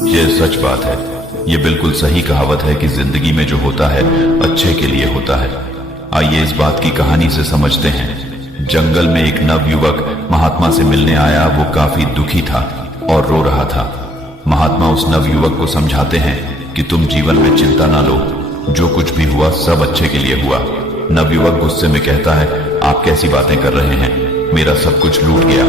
ये सच बात है। ये बिल्कुल सही कहावत है कि जिंदगी में जो होता है अच्छे के लिए होता है। आइए इस बात की कहानी से समझते हैं। जंगल में एक नवयुवक महात्मा से मिलने आया। वो काफी दुखी था और रो रहा था। महात्मा उस नवयुवक को समझाते हैं कि तुम जीवन में चिंता ना लो, जो कुछ भी हुआ सब अच्छे के लिए हुआ। नवयुवक गुस्से में कहता है, आप कैसी बातें कर रहे हैं? मेरा सब कुछ लूट गया।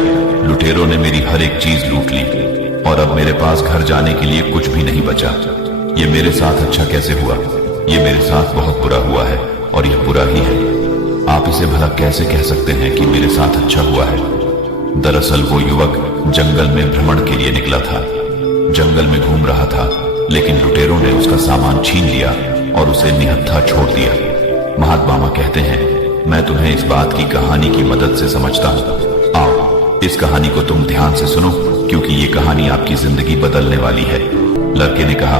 लुटेरों ने मेरी हर एक चीज लूट ली और अब मेरे पास घर जाने के लिए कुछ भी नहीं बचा। ये मेरे साथ अच्छा कैसे हुआ? ये मेरे साथ बहुत बुरा हुआ है और यह बुरा ही है। आप इसे भला कैसे कह सकते हैं कि मेरे साथ अच्छा हुआ है? दरअसल वो युवक जंगल में भ्रमण के लिए निकला था। जंगल में घूम रहा था, लेकिन लुटेरों ने उसका सामान छीन लिया और उसे निहत्था छोड़ दिया। महात्मा कहते हैं, मैं तुम्हें इस बात की कहानी की मदद से समझता हूँ। आओ इस कहानी को तुम ध्यान से सुनो, क्योंकि ये कहानी आपकी जिंदगी बदलने वाली है। लड़के ने कहा,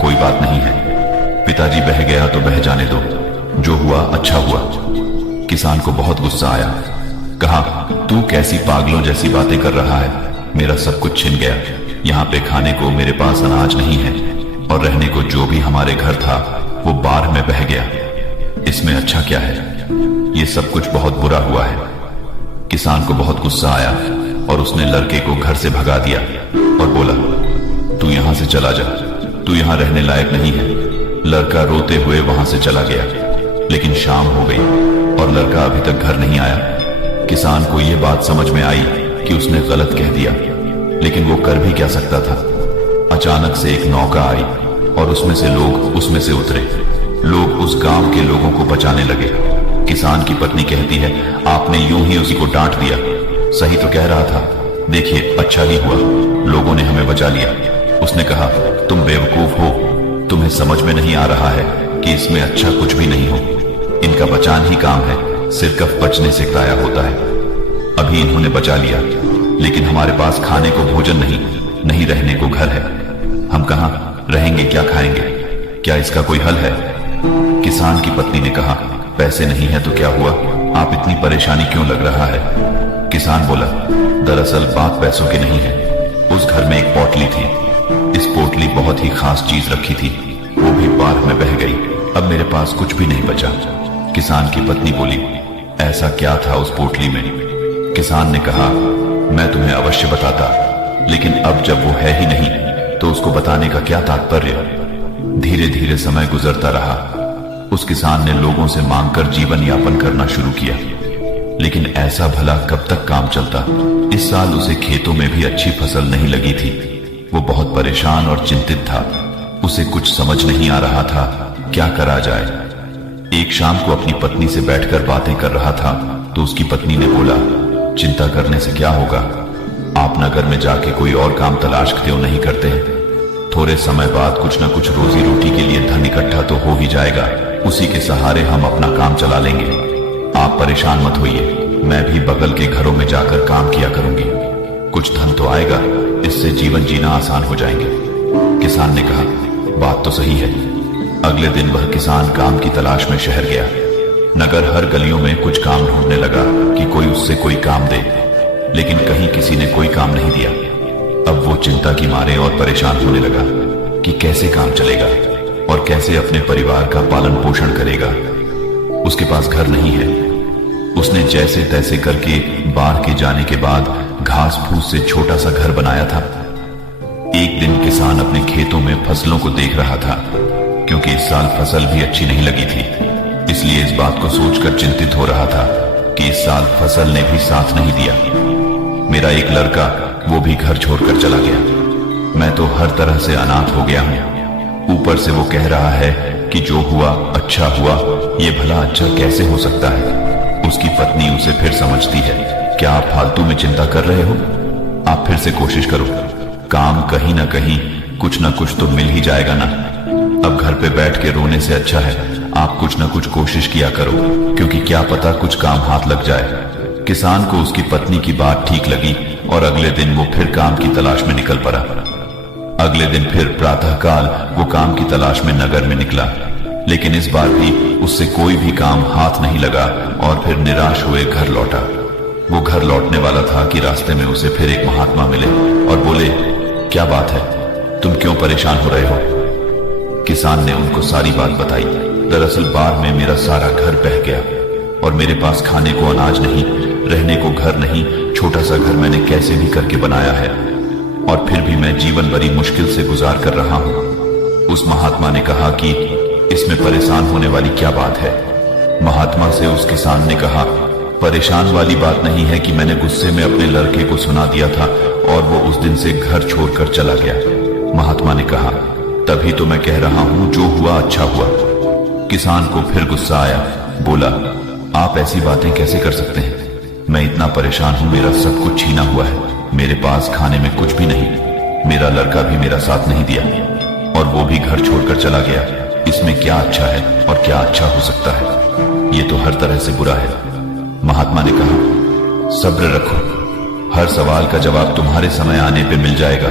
कोई बात नहीं है, पिताजी बह गया तो बह जाने दो, जो हुआ अच्छा हुआ। किसान को बहुत गुस्सा आया। कहा, तू कैसी पागलों जैसी बातें कर रहा है? मेरा सब कुछ छिन गया। यहाँ पे खाने को मेरे पास अनाज नहीं है और रहने को जो भी हमारे घर था वो बाढ़ में बह गया। इसमें अच्छा क्या है? ये सब कुछ बहुत बुरा हुआ है। किसान को बहुत गुस्सा आया और उसने लड़के को घर से भगा दिया और बोला, तू यहां से चला जा, तू यहां रहने लायक नहीं है। लड़का रोते हुए वहां से चला गया, लेकिन शाम हो गई और लड़का अभी तक घर नहीं आया। किसान को यह बात समझ में आई कि उसने गलत कह दिया, लेकिन वो कर भी क्या सकता था। अचानक से एक नौका आई और उसमें से लोग उसमें से उतरे। लोग उस गांव के लोगों को बचाने लगे। किसान की पत्नी कहती है, आपने यूं ही उसी को डांट दिया। सही तो कह रहा था, देखिए अच्छा ही हुआ, लोगों ने हमें बचा लिया। उसने कहा, तुम बेवकूफ हो, तुम्हें समझ में नहीं आ रहा है कि इसमें अच्छा कुछ भी नहीं हो। इनका बचान ही काम है, सिर्फ बचने से काया होता है। अभी इन्होंने बचा लिया, लेकिन हमारे पास खाने को भोजन नहीं रहने को घर है। हम कहां रहेंगे, क्या खाएंगे? क्या इसका कोई हल है? किसान की पत्नी ने कहा, पैसे नहीं है तो क्या हुआ, आप इतनी परेशानी क्यों लग रहा है? किसान बोला, दरअसल बात पैसों की नहीं है। उस घर में एक पोटली थी। इस पोटली बहुत ही खास चीज रखी थी, वो भी बाढ़ में बह गई। अब मेरे पास कुछ भी नहीं बचा। किसान की पत्नी बोली, ऐसा क्या था उस पोटली में? किसान ने कहा, मैं तुम्हें अवश्य बताता, लेकिन अब जब वो है ही नहीं तो उसको बताने का क्या तात्पर्य? धीरे धीरे समय गुजरता रहा। उस किसान ने लोगों से मांगकर जीवन यापन करना शुरू किया, लेकिन ऐसा भला कब तक काम चलता? इस साल उसे खेतों में भी अच्छी फसल नहीं लगी थी। वो बहुत परेशान और चिंतित था। उसे कुछ समझ नहीं आ रहा था, क्या करा जाए। एक शाम को अपनी पत्नी से बैठकर बातें कर रहा था तो उसकी पत्नी ने बोला, चिंता करने से क्या होगा? आप नगर में जाके कोई और काम तलाश क्यों नहीं करते? थोड़े समय बाद कुछ न कुछ रोजी रोटी के लिए धन इकट्ठा तो हो ही जाएगा, उसी के सहारे हम अपना काम चला लेंगे। आप परेशान मत होइए, मैं भी बगल के घरों में जाकर काम किया करूंगी। कुछ धन तो आएगा, इससे जीवन जीना आसान हो जाएंगे। किसान ने कहा, बात तो सही है। अगले दिन वह किसान काम की तलाश में शहर गया। नगर हर गलियों में कुछ काम ढूंढने लगा कि कोई उससे कोई काम दे, लेकिन कहीं किसी ने कोई काम नहीं दिया। अब वो चिंता की मारे और परेशान होने लगा कि कैसे काम चलेगा और कैसे अपने परिवार का पालन पोषण करेगा। उसके पास घर नहीं है। उसने जैसे तैसे करके बाढ़ के जाने के बाद घास फूस से छोटा सा घर बनाया था। एक दिन किसान अपने खेतों में फसलों को देख रहा था, क्योंकि इस साल फसल भी अच्छी नहीं लगी थी। इसलिए इस बात को सोचकर चिंतित हो रहा था कि इस साल फसल ने भी साथ नहीं दिया। मेरा एक लड़का, वो भी घर छोड़कर चला गया। मैं तो हर तरह से अनाथ हो गया हूं। ऊपर से वो कह रहा है कि जो हुआ अच्छा हुआ। ये भला अच्छा कैसे हो सकता है? उसकी पत्नी उसे फिर समझती है, क्या आप फालतू में चिंता कर रहे हो? आप फिर से कोशिश करो, काम कहीं ना कहीं कुछ ना कुछ तो मिल ही जाएगा ना। अब घर पे बैठ के रोने से अच्छा है आप कुछ ना कुछ कोशिश किया करो, क्योंकि क्या पता कुछ काम हाथ लग जाए। किसान को उसकी पत्नी की बात ठीक लगी और अगले दिन वो फिर काम की तलाश में निकल पड़ा। अगले दिन फिर प्रातःकाल वो काम की तलाश में नगर में निकला, लेकिन इस बार भी उससे कोई भी काम हाथ नहीं लगा और फिर निराश हुए घर लौटा। वो घर लौटने वाला था कि रास्ते में उसे फिर एक महात्मा मिले और बोले, क्या बात है, तुम क्यों परेशान हो रहे हो? किसान ने उनको सारी बात बताई। दरअसल बाढ़ में मेरा सारा घर बह गया और मेरे पास खाने को अनाज नहीं, रहने को घर नहीं। छोटा सा घर मैंने कैसे भी करके बनाया है और फिर भी मैं जीवन बड़ी मुश्किल से गुजार कर रहा हूं। उस महात्मा ने कहा कि इसमें परेशान होने वाली क्या बात है? महात्मा से उस किसान ने कहा, परेशान वाली बात नहीं है कि मैंने गुस्से में अपने लड़के को सुना दिया था और वो उस दिन से घर छोड़कर चला गया। महात्मा ने कहा, तभी तो मैं कह रहा हूं जो हुआ अच्छा हुआ। किसान को फिर गुस्सा आया। बोला, आप ऐसी बातें कैसे कर सकते हैं? मैं इतना परेशान हूं, मेरा सब कुछ छीना हुआ है, मेरे पास खाने में कुछ भी नहीं, मेरा लड़का भी मेरा साथ नहीं दिया और वो भी घर छोड़कर चला गया। इसमें क्या अच्छा है और क्या अच्छा हो सकता है? ये तो हर तरह से बुरा है। महात्मा ने कहा, सब्र रखो, हर सवाल का जवाब तुम्हारे समय आने पे मिल जाएगा,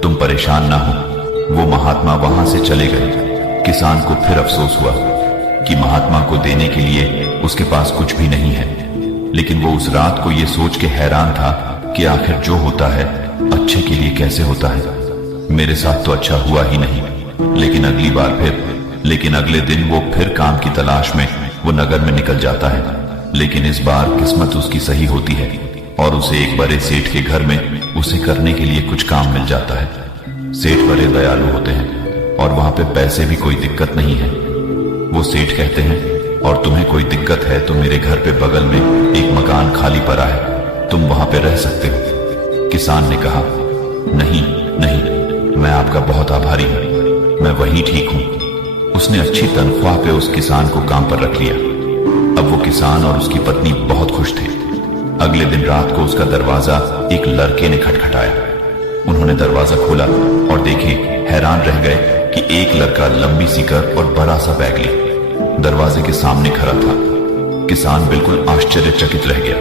तुम परेशान ना हो। वो महात्मा वहां से चले गए। किसान को फिर अफसोस हुआ कि महात्मा को देने के लिए उसके पास कुछ भी नहीं है, लेकिन वो उस रात को ये सोच के हैरान था कि आखिर जो होता है अच्छे के लिए कैसे होता है। मेरे साथ तो अच्छा हुआ ही नहीं, लेकिन अगले दिन वो फिर काम की तलाश में वो नगर में निकल जाता है। लेकिन इस बार किस्मत उसकी सही होती है और उसे एक बड़े सेठ के घर में उसे करने के लिए कुछ काम मिल जाता है। सेठ बड़े दयालु होते हैं और वहां पे पैसे भी कोई दिक्कत नहीं है। वो सेठ कहते हैं, और तुम्हें कोई दिक्कत है तो मेरे घर पे बगल में एक मकान खाली पड़ा है, तुम वहां पे रह सकते हो। किसान ने कहा, नहीं नहीं, मैं आपका बहुत आभारी हूं, मैं वहीं ठीक हूं। उसने अच्छी तनख्वाह पे उस किसान को काम पर रख लिया। अब वो किसान और उसकी पत्नी बहुत खुश थे। अगले दिन रात को उसका दरवाजा एक लड़के ने खटखटाया। उन्होंने दरवाजा खोला और देखे, हैरान रह गए कि एक लड़का लंबी सी कर और बड़ा सा बैग लिए दरवाजे के सामने खड़ा था। किसान बिल्कुल आश्चर्यचकित रह गया।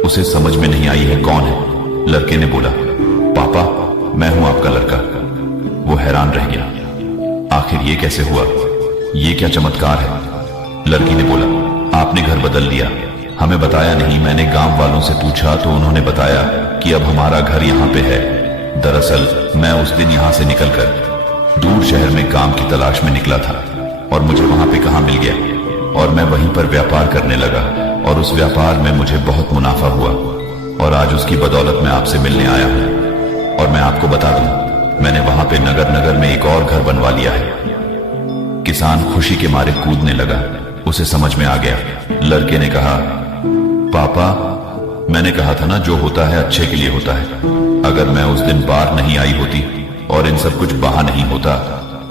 उसे समझ में नहीं आई है कौन है। लड़के ने बोला, पापा, मैं हूं आपका लड़का। वो हैरान रह गया, आखिर ये कैसे हुआ? ये क्या चमत्कार है? लड़की ने बोला, आपने घर बदल लिया, हमें बताया नहीं। मैंने गांव वालों से पूछा तो उन्होंने बताया कि अब हमारा घर यहाँ पे है। दरअसल मैं उस दिन यहाँ से निकलकर दूर शहर में काम की तलाश में निकला था और मुझे वहां पे कहाँ मिल गया और मैं वहीं पर व्यापार करने लगा और उस व्यापार में मुझे बहुत मुनाफा हुआ और आज उसकी बदौलत मैं आपसे मिलने आया हूँ। और मैं आपको बता दूं, मैंने वहां पे नगर में एक और घर बनवा लिया है। किसान खुशी के मारे कूदने लगा। उसे समझ में आ गया। लड़के ने कहा, पापा, मैंने कहा था ना, जो होता है अच्छे के लिए होता है। अगर मैं उस दिन बाहर नहीं आई होती और इन सब कुछ बहा नहीं होता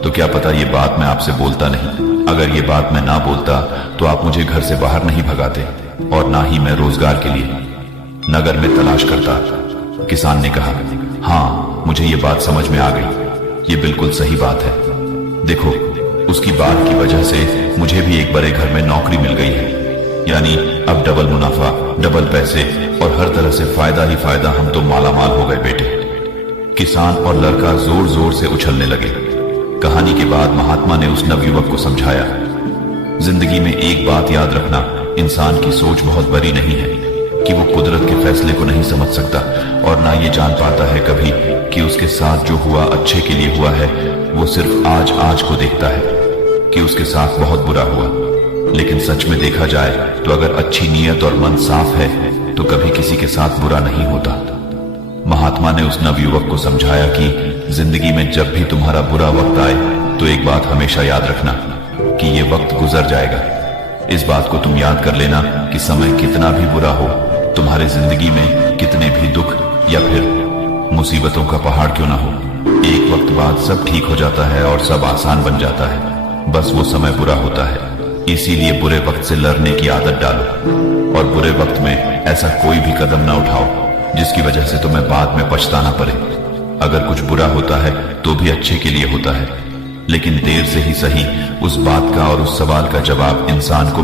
तो क्या पता ये बात मैं आपसे बोलता नहीं। अगर ये बात मैं ना बोलता तो आप मुझे घर से बाहर नहीं भगाते और ना ही मैं रोजगार के लिए नगर में तलाश करता। किसान ने कहा, हाँ, मुझे ये बात समझ में आ गई, ये बिल्कुल सही बात है। देखो, उसकी बात की वजह से मुझे भी एक बड़े घर में नौकरी मिल गई है, यानी अब डबल मुनाफा, डबल पैसे और हर तरह से फायदा ही फायदा। हम तो मालामाल हो गए बेटे। किसान और लड़का जोर जोर से उछलने लगे। कहानी के बाद महात्मा ने उस नवयुवक को समझाया, जिंदगी में एक बात याद रखना, इंसान की सोच बहुत बड़ी नहीं है कि वो कुदरत के फैसले को नहीं समझ सकता और ना ये जान पाता है कभी कि उसके साथ जो हुआ अच्छे के लिए हुआ है। वो सिर्फ आज को देखता है कि उसके साथ बहुत बुरा हुआ। लेकिन सच में देखा जाए तो अगर अच्छी नीयत और मन साफ है तो कभी किसी के साथ बुरा नहीं होता। महात्मा ने उस नवयुवक को समझाया कि जिंदगी में जब भी तुम्हारा बुरा वक्त आए तो एक बात हमेशा याद रखना कि ये वक्त गुजर जाएगा। इस बात को तुम याद कर लेना कि समय कितना भी बुरा हो, तुम्हारे जिंदगी में कितने भी दुख या फिर मुसीबतों का पहाड़ क्यों ना हो, एक वक्त बाद सब ठीक हो जाता है और सब आसान बन जाता है। बस वो समय बुरा होता है, इसीलिए बुरे वक्त से लड़ने की आदत डालो और बुरे वक्त में ऐसा कोई भी कदम ना उठाओ जिसकी वजह से तुम्हें बाद में पछताना पड़े। अगर कुछ बुरा होता है तो भी अच्छे के लिए होता है, लेकिन देर से ही सही उस बात का और उस सवाल का जवाब इंसान को